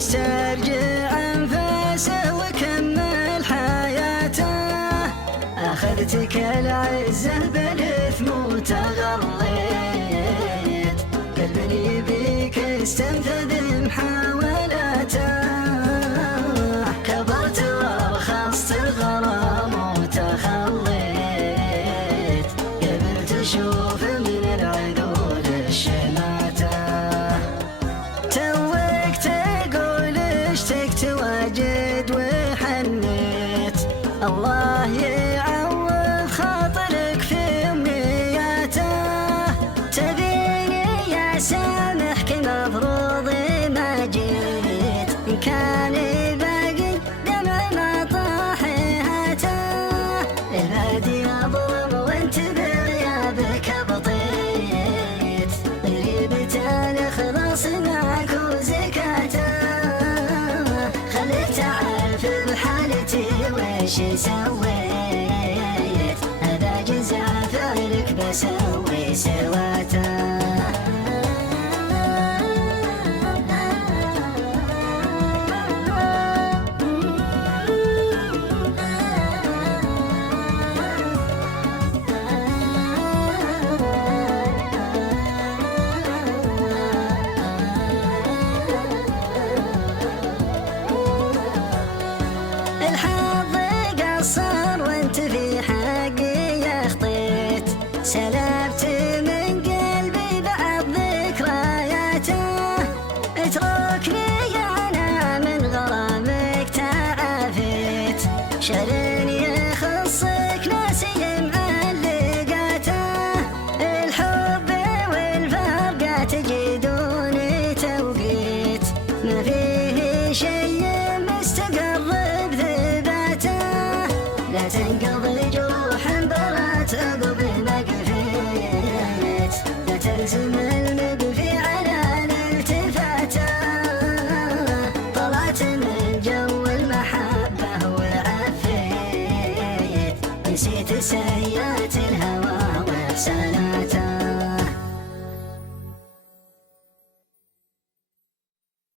واسترجع انفاسه وكمل حياته. اخذتك العزه بالاثم وتغليت، قلب يبيك استنفذ محاولاته. كبرت وارخصت الغرام وتخليت، قبل تشوف من العذول الشماته. توك تقول اشتقت واجد وحنيت، الله يعوض خاطرك في امنياته. تبيني يا سامحك مفروض ما جيت، ان كان باقي دمع ما طاحيته. الهادي اظلم وانت بغيابك بطيت، غريبة الاخلاص معك وزكاته. خليك تعرف بحالتي وش سويت، هذا جزاء فعلك بسوي سوا.